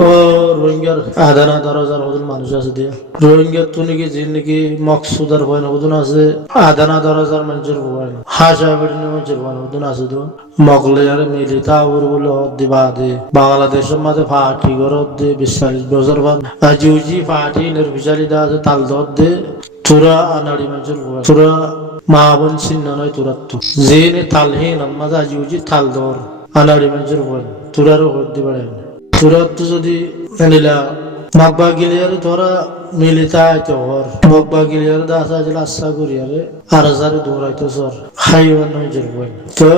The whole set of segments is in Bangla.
ও রোহিঙ্গার আদানা 10,000 ওজন মানুষ আছে দিয়া রোহিঙ্গার তো নাকি যে নাকি মকসুদার হয় না ওজন আছে আদানা 10,000 মানুষের হয় না হাসা বেড়ে মানুষের হয় না ওজন আছে তো মগলে আর মিলি তা ওর বলে দিবা দে বাংলাদেশের মাঝে ফাটি ঘরত দে 40 বছর বাদ আজি উজি ফাটি নির্বিচারি দা আছে তাল দর দে তোরা আনাড়ি মানুষের হয় তোরা মা বোন চিন্না নয় তোরা তো যে নে তালহীন মাঝে আজি উজি তাল দর আনাড়ি মানুষের হয় তোরারও হতে পারে তোরা তো যদি এনিলা মগবা গিলিয়ারে তোরা মিলিতা আইতো হর মগবা গিলিয়ারে দাস আজলা আশা করিয়ারে আর হাজারে দৌড়াইতো সর হাইওয়ান নয় জেল বই তো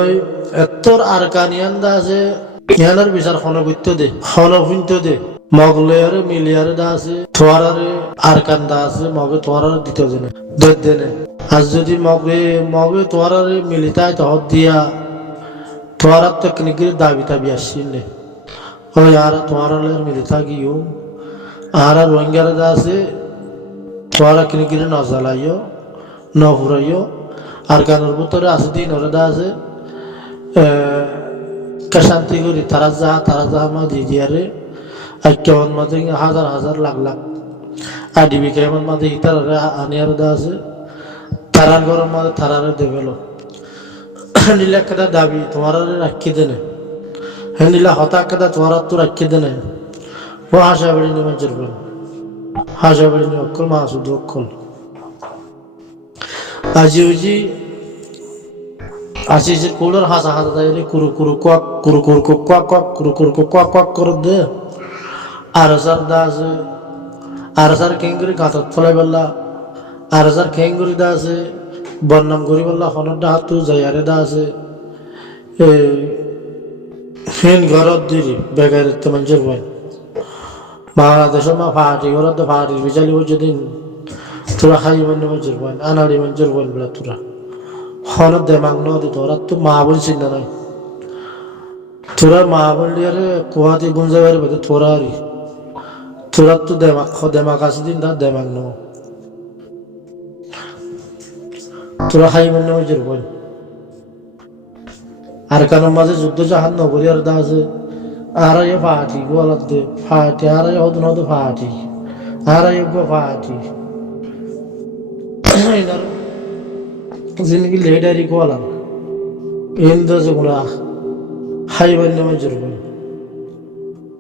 এত্তর আর কানিয়ান দাসে ইয়ানার বিচার খনবিত্ত দে খনফিন্ত দে মগলেয়ারে মিলিয়ারে দাসে তোয়ারারে আর কান দাসে মগে তোয়ারারে দিতে জেনে দেদ দেনে আজ যদি মগে মগে তোয়ারারে মিলিতা আইতো হদ দিয়া তোয়ারার তকনিকের দাবি তাবি আসছিল ওই আর তোয়ারালের মিলিতা গিয়েও আর রোহিঙ্গার দাসে তোয়ারা কিনে কিনে ন জ্বালাইও ন ফুরাইও আর গানের ভিতরে আছে দিন ওরা দা আছে শান্তি করি তারা যা মা দিয়ে দিয়ারে আর কেমন মাঝে হাজার হাজার লাখ লাখ আডিবি কেমন মাঝে ইতার আনিয়ার দা আছে তারার গরম মাঝে তারারে দেবেল নীলা একটা দাবি তোমার রাখি দেনে হ্যাঁ নীলা হতা একটা তোমার তো রাখি দেনে ও হাসা বেড়ি নেমে চলবেন হাসা বেড়ি নিয়ে অক্ষল মা শুধু অক্ষল আজি উজি আসি যে কুলোর হাসা হাসা তাই Kuru Kuru quack Kuru Kuru quack quack Kuru Kuru quack quack করে দে আর সার দা আছে আর সার কেঙ্গুরি গাঁতত ফলাই বললা আর সার কেঙ্গুরি দা আছে বন্নাম করি বললা হনর দা হাতু যাইয়ারে দা আছে ফেন ঘরত দিলি বেগার মানুষের বই বাংলাদেশের মা ফাটি ঘরত ফাটি বিচালি যেদিন তোরা খাই মানে মানুষের বই আনাড়ি মানুষের বই বলে তোরা হনত দেমাগ নদী তোরা তো মা বোন চিন্তা নাই তোরা মা বললি আরে কুয়াতি বোন যাবে বেদে তোরা আরি তোরা তো দেমাগ আছে দিন তার দেমাগ ন তোরা খাই মানে মানুষের বই আর কারণ মাঝে যুদ্ধ জাহান নগরী আর দা আছে আর ফাটি গোয়ালার দে ফাটি আর হদ নদ ফাটি আর ফাটি जिंदगी लेडारी गोला इंद जुगला हाई बन्ने मंजूर बन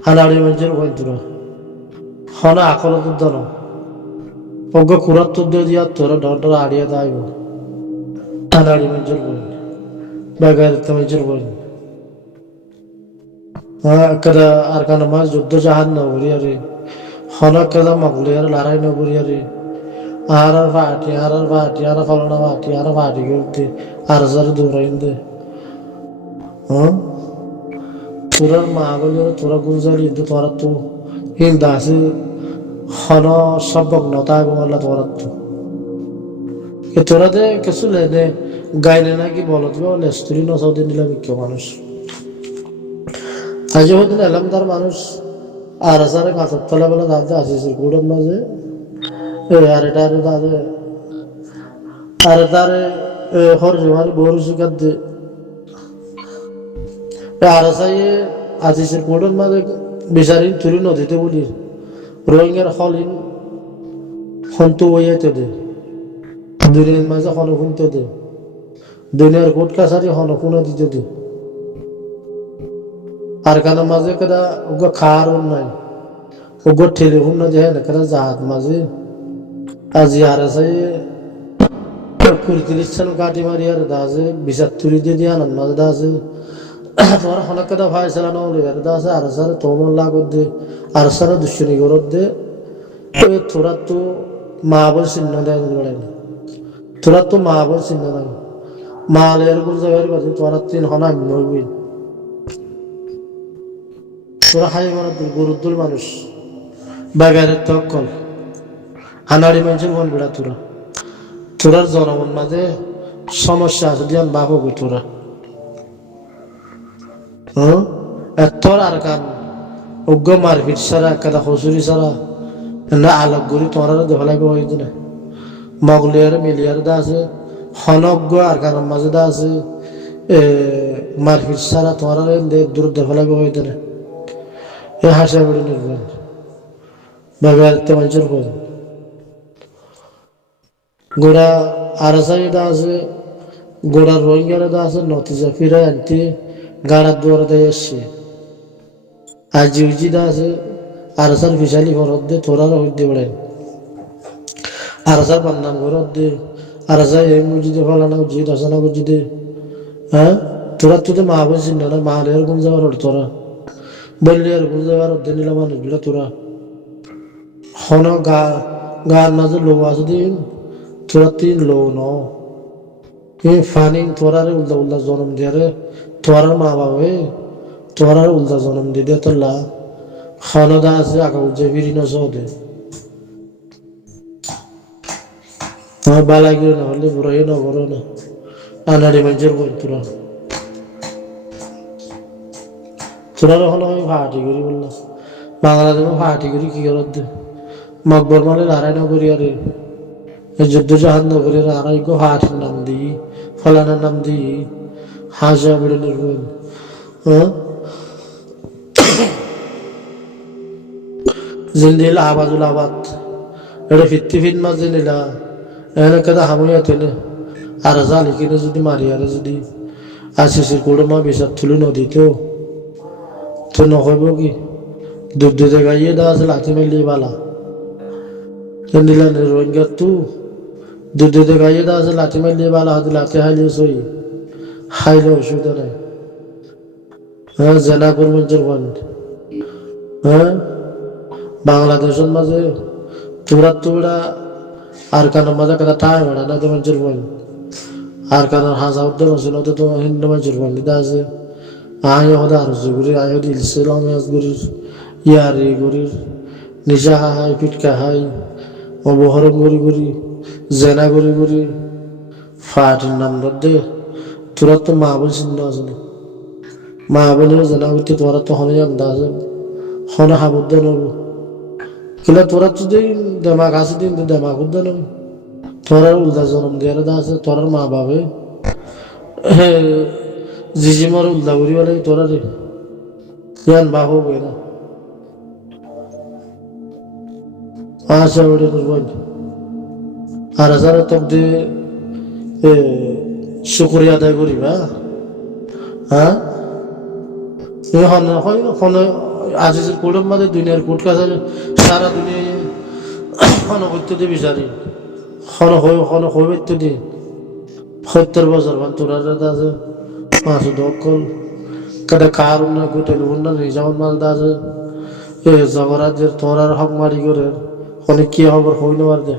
हनाड़ी मंजूर बन तुरा खाना आकल तो दनो पग्गा कुरात तो दे दिया तोरा डॉक्टर आड़िया दाइबो हनाड़ी मंजूर बन बगैर तो मंजूर बन हाँ कदा आरकान माज जुद्ध जहान न बुरी अरे खाना कदा मगले अरे लड़ाई न बुरी अरे আর ফাটি আর ফলনা ফাটি করতে আর যার দৌড়াইন্দে হ্যাঁ তোরা মা বলি তোরা গুঞ্জারি তোরা তো হিন্দা আছে হন সবক নতা বলা তোরা তো তোরা দে কিছু লেনে গাইলে নাকি বলো তো লেস্তুরি নসাউদি নিলাম কেউ মানুষ আজ হদিন এলাম তার মানুষ আর সারে কাঁচার তলা বেলা দাঁড়তে আসিস গুড়ের মাঝে আরে তারে হর জমার বড় শিকার দে আর সাইয়ে আজিসের কোডের মাঝে বিচারিন তুলি নদীতে বলি রোহিঙ্গার হলিন হন্তু হইয়াতে দে দুনিয়ার মাঝে হন শুনতে দে দুনিয়ার কোট কাছারি হন শুনে দিতে দে আর কারণ মাঝে কেদা ওগা খাওয়ার নাই ওগা ঠেলে শুন না যায় না কেদা জাহাজ মাঝে আজি আর আছে কুড়ি সাল কাটি মারি আর দাসে বিচার তুলি দিয়ে দিয়ে আনন্দ মাঝে দাসে তোমার হনক কথা ভাই চালানো হলে আর দাসে আর সারে তোমর লাগত দে আর সারে দুশ্চনি করত দে তোরা তো মা বল চিহ্ন দেয় তোরা তো মা বল চিহ্ন দেয় মা লের গুল যাবের কথা তোরা তিন হনা নইবি তোরা হাই মানে গুরুদ্দুল মানুষ বাগারের তকল হানাড়ি মানুষের মন বেড়া তোরার জনগণ মাঝে সমস্যা আছে দিয়ান বাপ হবি তোরা তোর আর কান অজ্ঞ মারপিট সারা কাদা হসুরি সারা না আলোক গড়ি তোরা দেখালাইব হয়েছে না মগলিয়ার মিলিয়ার দা আছে হনজ্ঞ আর কানের মাঝে দা আছে মারপিট সারা তোরা দূর দেখালাইব হয়েছে না হাসা বেড়ে নির্বাণ বাগাতে মানুষের ফোন গোড়া আরাসাইডা আছে গোড়া রোহিঙ্গারা আছে নতিজা ফিরে আনতে গাড়ার দুয়ারে দেয় এসছে আজি উজিদা আছে আরাসার বিশালি ফরত দে তোরার হইতে বেড়ায় আরাসার বান্নাম ঘরত দে আরাসা এই মসজিদে ফলানা উজিদ আসানা উজিদে হ্যাঁ তোরা তো মা বলছিস না মা এরকম যাওয়ার তোরা বললি এরকম যাওয়ার অর্ধে নিলাম মানুষগুলো তোরা হন গার মাঝে লো আছে দিন তোরা তিন লো ন ফানি তোরারে উল্টা উল্টা জন্ম দিয়ে তোরার মা বাবা তোরার উল্টা জন্ম দিয়ে দে তোর খানদা আছে আঁকা উজ্জে ফিরি না সহদে আমার বালাই করে না হলে বুড়াই না করো না আনাড়ি মানুষের বই তোরা তোরা হলো আমি ফাটি করি বললাম বাংলাদেশে ফাটি করি কি করত দে মকবর মানে লড়াই না করি আরে যুদ্ধ জাহাজ না করি আড়াই গো হাটির নাম দিই ফলানার নাম দিই হাসা বেড়ে নির্ভর হ্যাঁ জিন্দিল আবাদুল আবাদ এটা ফিরতি ফিট মাঝে নিলা এখানে কেদা হামুয়া তেনে আর জালি কিনে যদি মারি আর যদি আসিসের করে মা বিষাদ তুলে নদীতেও তো নকইব কি দুধ দুধে গাইয়ে দেওয়া আছে লাঠি মেলিয়ে বালা নিলা রোহিঙ্গা তু দুধ দুধে গাইয়ে দেওয়া আছে লাঠি মেলিয়ে বালা হাতে লাঠি হাইলিয়ে সই হাইলে অসুবিধা নাই হ্যাঁ জেনা করবেন চলবেন হ্যাঁ বাংলাদেশের মাঝে তোরা আর কানের মাঝে কথা টাই মারা না তো মানুষের বই আর কানের হাসা উদ্ধার আছে না তো হিন্দু মানুষের বন্ডিতা আছে আয় হদা আর জুগুরি আয় হদি ইসলাম গুরির ইয়ারি গুরির নিশা হাই পিটকা হাই অবহরণ গুরি গুরি জেনা গুরি গুরি ফাটির নাম দে তোরা তো মা বল চিন্তা আছে না মা বলে জেনা করতে তোরা তো হনে জানতে আছে হনে হাবুদ্দান হবো কিলা তোরা তো দিন দেমাগ আছে দিন দেমাগ উদ্দান তোরার উল্টা জন্ম দেওয়ার আছে তোরার মা বাবে জিজিমার উল্টা করি বলে তোরা রে জান বাহ হবে না আশা ওটা নির্ভর আর হাজার তক দিয়ে শুক্রিয়া আদায় করিবা হ্যাঁ আজিজের কোর্টের মধ্যে দুনিয়ার কোর্ট কাছারি সারা দুনিয়ায় করতে দিয়ে বিচারি হইতে দিয়ে 70 বছর মান তোরা আছে মাসু দখল kada কারণ না গোটেল না নিজাম মাল আছে এ জগরাজ্যের তোরার হক মারি করে অনেক কি খবর হইল আর দে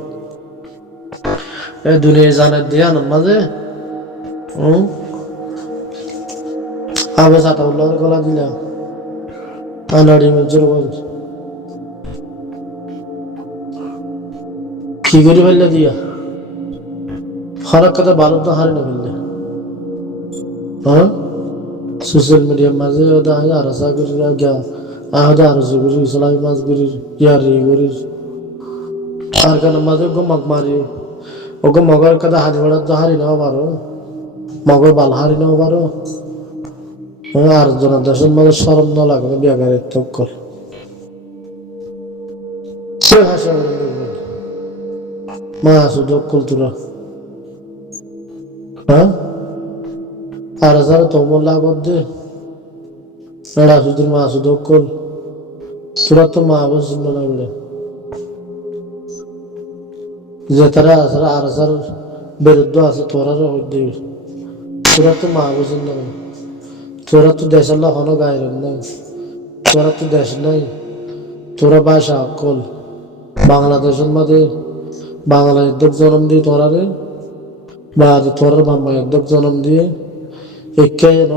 এ দুনিয়া জানে দিয়া না মাঝে আবে সাটা উল্লার গলা দিলা আনাড়ি মজুর বল কি করে ফেললে দিয়া ফারাক কথা ভালো তো হারে না ফেললে হ্যাঁ সোশ্যাল মিডিয়ার মাঝে ওদা আর আশা করি গা আহদা আর জুগুরি ইসলামী মাছ গুরি ইয়ারি গুরি আর কেন মাঝে গো মগ মারি ওগো মগর কথা হারি বেড়া তো হারি নাও পারো মগর বাল হারি নাও পারো আর জনের দেশের মাঝে সরম না লাগে বিয়াগারের তক্কর হাসা মা সুযোগ কুলতুরা হ্যাঁ আর যারা তোমর লাগত দে এরা শুধু মা সুযোগ কল তোরা তো মা বলছিল না বলে যে তারা আসলে আর যার বিরুদ্ধ আছে তোরারও হইতে তোরা তো মা বলছিল না তোরা তো দেশের লোক হনো গায়ের নাই তোরা তো দেশ নাই তোরা ভাষা কল বাংলাদেশের মধ্যে বাংলা উদ্যোগ জন্ম দিয়ে তোরারে বা তোরার বাম্মা উদ্যোগ জন্ম দিয়ে একে ন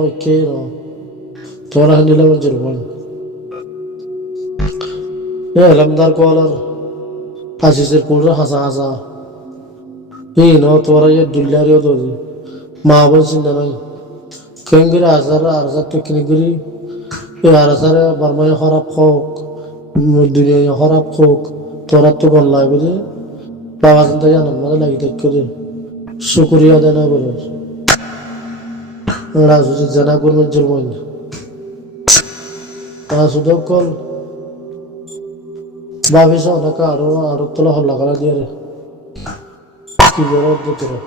তোরা নিলাম জরুর এলামদার কলার আসিসের কোড়া হাসা হাসা এই ন তোরা ইয়ে দুল্লারিও দৌড়ি মা বলছেন না নাই কেঙ্গিরি আজার তো কিনিগিরি এই আজারে বারমায় খারাপ হোক দুনিয়ায় খারাপ হোক তোরা তো গল্লাই বুঝে বাবা চিন্তা জানান মানে লাগি দেখো যে শুক্রিয়া দেয় না বলে রাজুজি জানা করবেন জন্মাই না শুধু কল ভাবিস অনেক আরো আরো তোলা হল্লা করা দিয়ে রে কি বেরো তোরা